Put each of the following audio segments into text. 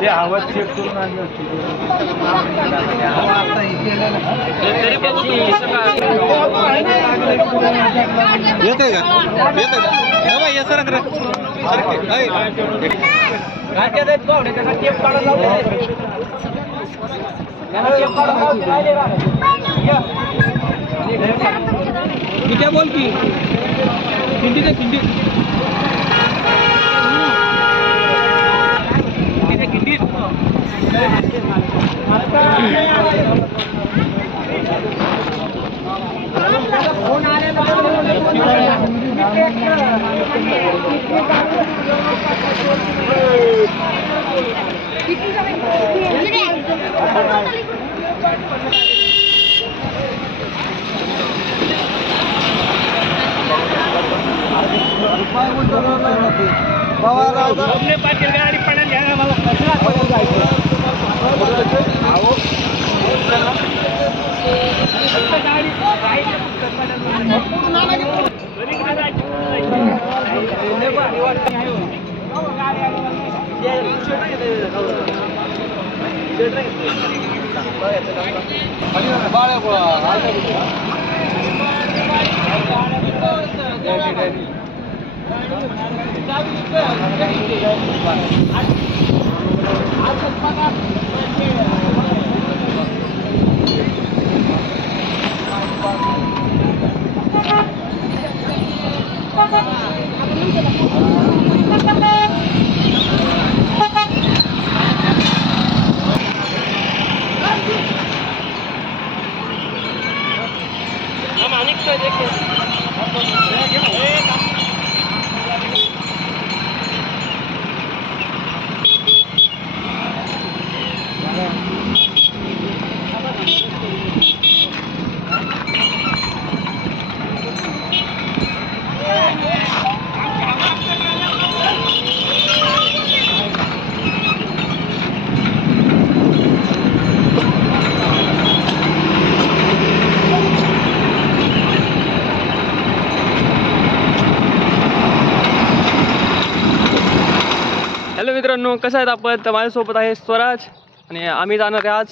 ते आवाज चेक करून आणलं येते का ये सर क्या बोल की हिंदी दे हिंदी अपने पास गाड़ी पड़ा जाएगा हम अनेक को देखें हॅलो मित्रांनो, कसं आहेत आपण? तर माझ्यासोबत आहे स्वराज आणि आम्ही जाणार आहे आज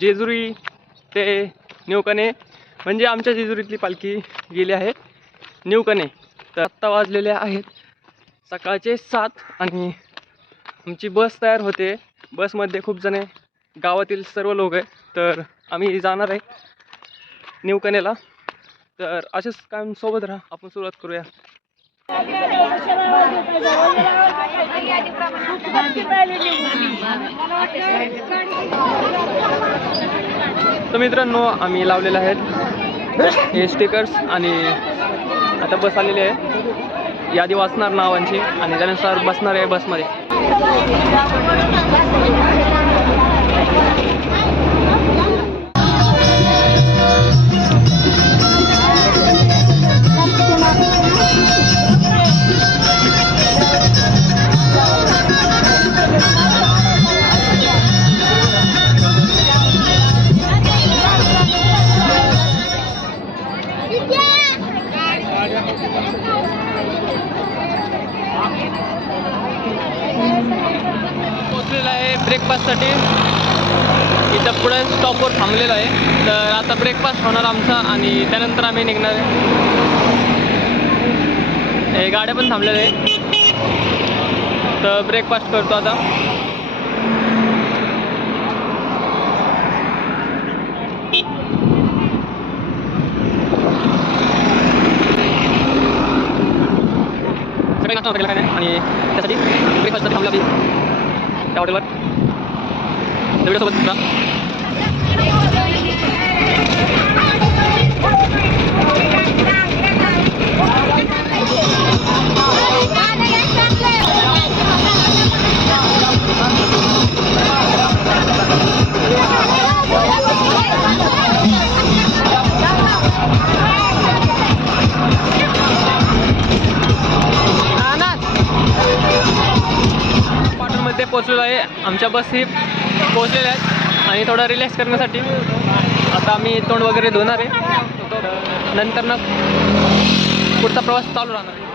जेजुरी ते निवकणे. म्हणजे आमच्या जेजुरीतली पालखी गेली आहे निवकणे. तर आत्ता वाजलेले आहेत सकाळचे 7 आणि आमची बस तयार होते. बसमध्ये खूप जण गावातील सर्व लोक आहे. तर आम्ही जाणार आहे निवकणेला. तर असेच काम सोबत राहा, आपण सुरुवात करूया. तर मित्रांनो, आम्ही लावलेले आहेत हे स्टिकर्स आणि आता बस आलेली आहे. यादी वाचणार नावांची आणि त्यानुसार बसणार आहे बसमध्ये. पोचलेला आहे ब्रेकफास्टसाठी. इथं पुढे स्टॉपवर थांबलेला आहे. तर आता ब्रेकफास्ट होणार आमचा आणि त्यानंतर आम्ही निघणार आहे. हे गाड्या पण थांबलेल्या आहे. तर ब्रेकफास्ट करतो आता. सगळे नाश्ता वगैरे काय नाही आणि त्यासाठी ब्रेकफास्ट थांबला त्या हॉटेलवर. व्हिडिओसोबत पाटणमध्ये पोहोचलेलो आहे. आमच्या बस ही पोहोचलेल्या आहेत आणि थोडा रिलॅक्स करण्यासाठी आता आम्ही तोंड वगैरे धुणार आहे. नंतर ना पुढचा प्रवास चालू राहणार आहे.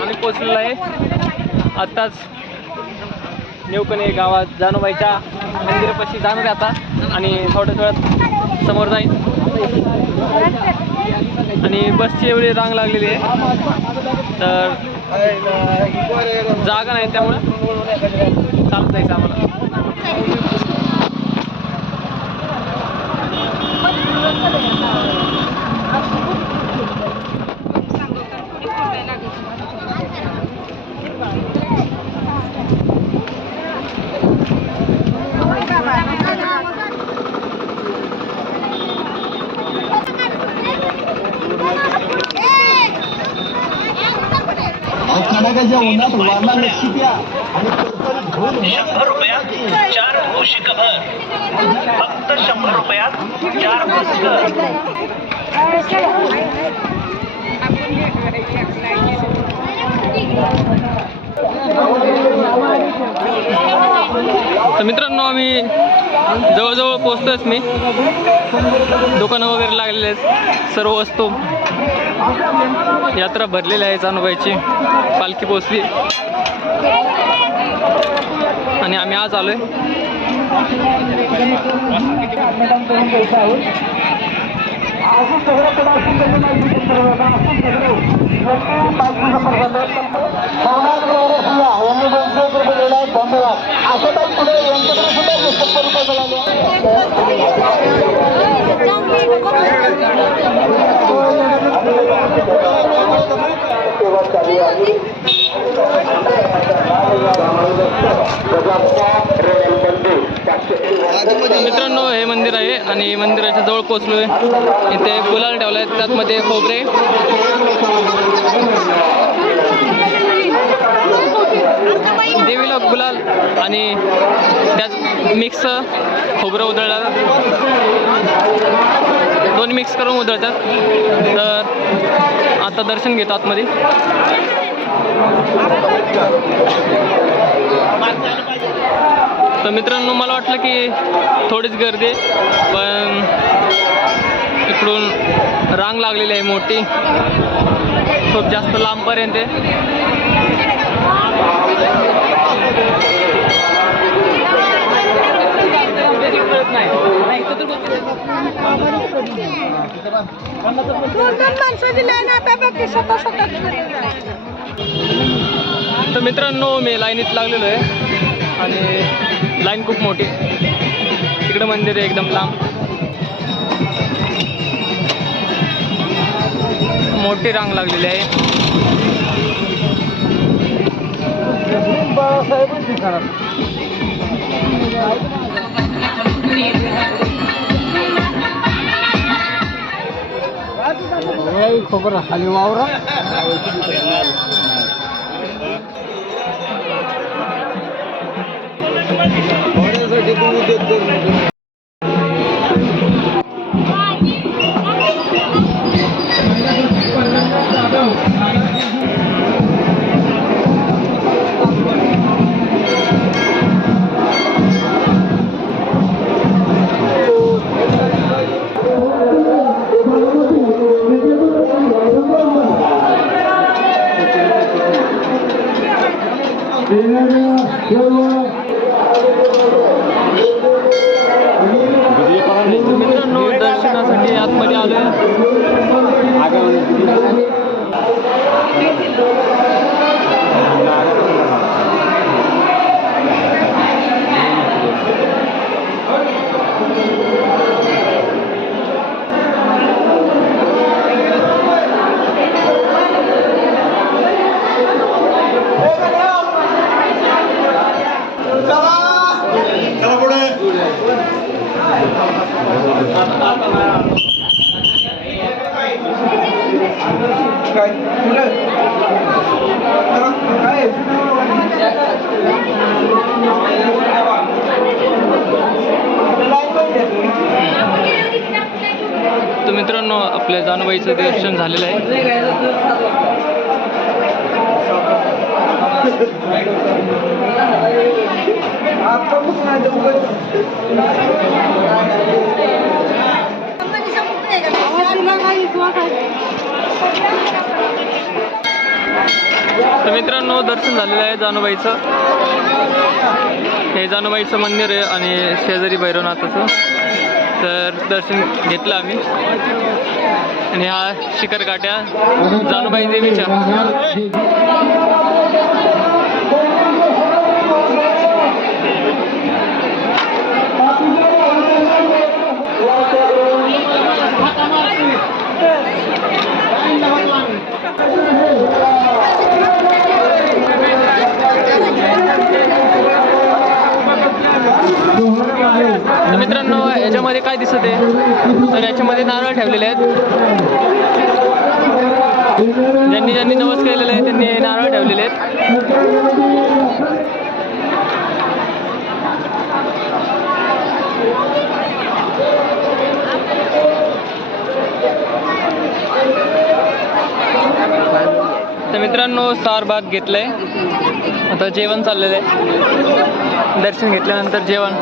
आम्ही पोचलेलो आहे आत्ताच नेवकणे गावात जानूबाईच्या मंदिरापाशी जाणार आहे आता आणि थोड्याच वेळात समोर जाईल आणि बसची एवढी रांग लागलेली आहे तर जागा नाही त्यामुळं चालत जायचं आम्हाला. खडाकाच्या उन्हात वारला नक्की द्या आणि 100 रुपयात 4 मूषिकभर, फक्त 100 रुपयात 4 मस्कर. तर मित्रांनो आम्ही जवळजवळ पोचतोयच. मी दुकानं वगैरे लागलेले आहेत, सर्व वस्तू, यात्रा भरलेली आहे. जानूबाईची पालखी पोचली आणि आम्ही आज आलोय. मित्रांनो हे मंदिर आहे आणि मंदिराच्या जवळ पोचलोय. इथे गुलाल ठेवला आहे, त्यातमध्ये खोबरे, देवीला गुलाल आणि त्याच मिक्स खोबरं उधळतात, दोन्ही मिक्स करून उधळतात. तर आता दर्शन घेतो आतमध्ये. तर मित्रांनो मला वाटलं की थोडीच गर्दी आहे, पण इकडून रांग लागलेली आहे मोठी, खूप जास्त लांबपर्यंत आहे. तर मित्रांनो मी लाईनीत लागलेलो आहे आणि लाईन खूप मोठी, तिकडं मंदिर आहे एकदम लांब, मोठी रांग लागलेली आहे. खबर खाली वावरा मित्रांनो दर्शनासाठी आतमध्ये आलोय. काय कुठं काय तर मित्रांनो आपल्या जानूबाईचं दर्शन झालेलं आहे. तर मित्रांनो दर्शन झालेलं आहे जानूबाईचं. हे जानूबाईचं मंदिर आहे आणि शेजारी भैरवनाथाचं. तर दर्शन घेतलं आम्ही आणि हा शिखर काट्या जानूबाई देवीच्या. तर मित्रांनो याच्यामध्ये काय दिसत आहे तर याच्यामध्ये नारळ ठेवलेले आहेत. ज्यांनी ज्यांनी नवस केलेलं आहे त्यांनी नारळ ठेवलेले आहेत. तर मित्रांनो सार भात घेतलंय. आता जेवण चाललेलं आहे. दर्शन घेतल्यानंतर जेवण.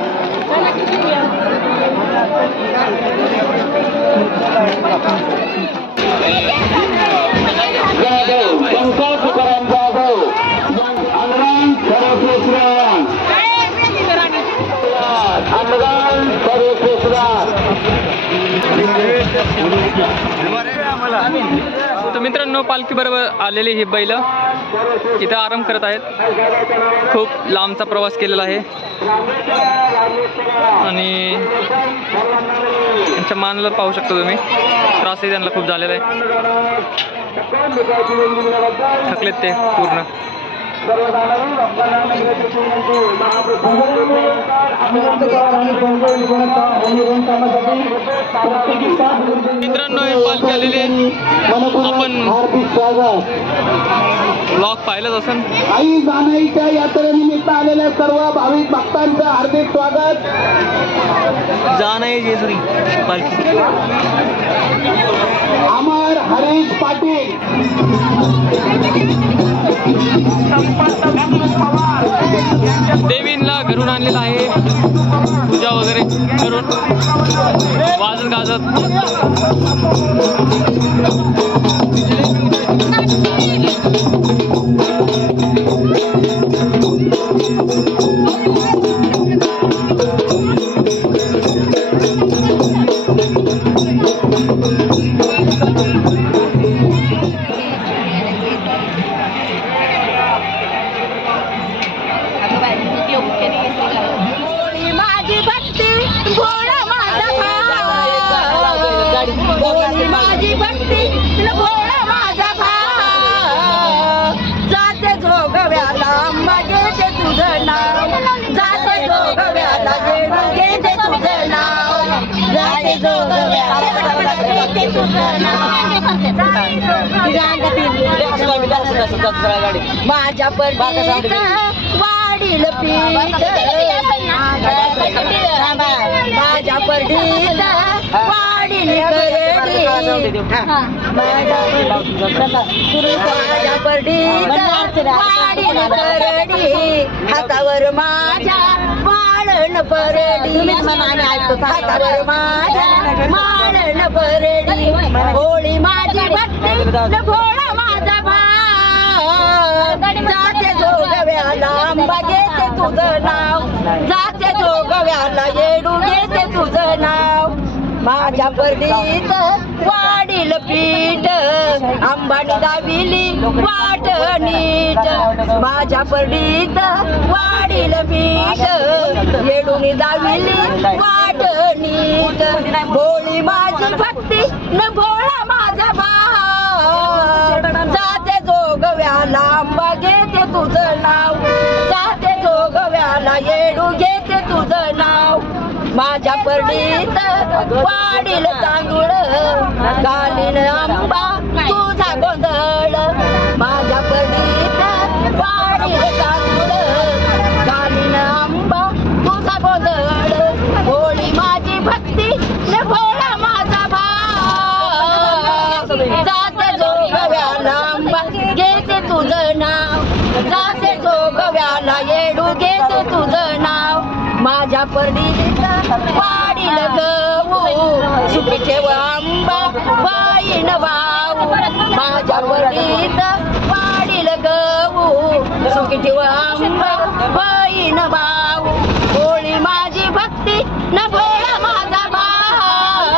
तर मित्रांनो पालखी बरोबर आलेली ही बैल इथं आराम करत आहेत. खूप लांबचा प्रवास केलेला आहे आणि त्यांच्या मानला पाहू शकता तुम्ही. त्रासही त्यांना खूप झालेला आहे. थकलेत ते पूर्ण. मित्रांनो ही पालखी आलेली आहे. आपण ब्लॉग पाहिलंच असेल. आई जानाईच्या यात्रेनिमित्त आलेल्या सर्व भाविक भक्तांचं हार्दिक स्वागत. जानाई जेजुरी पालखी. अमर हरीश पाटील, देवींना घरून आणलेला आहे. पूजा वगैरे करून वाजत गाजत. माझी भक्ती भोळा माझा भाव, माझी भक्ती भोळा माझा भाव. जाते जोगव्याला घेते तुझं नाव, जाते जोगव्याला घेते तुझं नाव, जाते जोगव्याला घेते तुझं नाव. माझ्या पडीत वाढील पीठ, माझ्या पडीत वाढील करडी, माझ्या पडीत वाढील करडी, हातावर माझ्या माळण परडी, हातावर माझ्या माळण परडी. होळी माझी भक्ती भोळा माझा भाव, जाते जोगव्याला आंबा घेते तुझं नाव, जाते जोगव्याला येडू घेते तुझं नाव. माझ्या परडीत वाढील पीठ, आंबानी दाविली वाट नीट, माझ्या परडीत वाढील पीठ, येडूनी दाविली वाट नीट. भोळी माझी भक्ती न भोळा माझा भाव, जाते जोगव्याला आंबा घेते तुझं नाव, जाते जोगव्याला येडू घेते तुझं नाव. माझ्या परडीत वाढील तांदूळ, घालीन आंबा तू जाते जोगव्याला येडू घेते तुझं नाव माझ्या परडीत वाढील गहू सुखी ठेव आंबा बाईन भाऊ माझ्या परडीत वाढील गहू सुखी ठेव आंबा बाईन भाऊ होळी माझी भक्ती न भोळा माझा भाव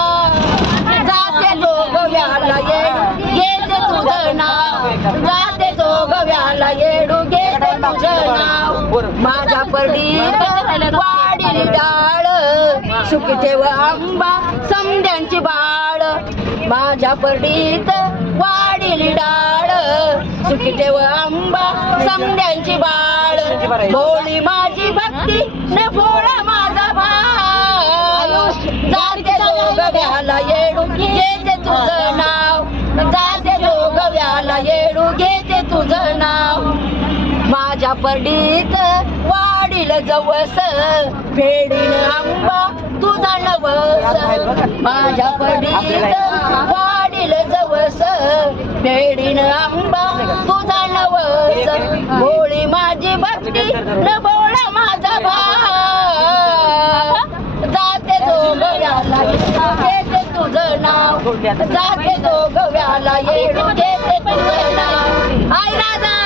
जाते जोगव्याला येडू घेते तुझं नाव जाते जोगव्याला येडू घेते तुझं नाव माझ्या परडीत वाढील डाळ सुखी ठेव आंबा समद्यांची बाळ माझ्या परडीत वाढील डाळ सुखी ठेव आंबा समद्यांची बाळ भोळी माझी भक्ती न भोळा माझा भाव जाते जोगव्याला येडू घेते तुझं नाव जाते जोगव्याला येडू घेते तुझं नाव माझ्या परडीत वाढील जवस फेडीन आंबा तुझा नवस माझ्या परडीत वाढील जवस फेडीन आंबा तुझा नवस भोळी माझी भक्ती न भोळा माझा भाव जाते जोगव्याला घेते तुझं नाव जाते जोगव्याला येडू घेते तुझं नाव आई राजा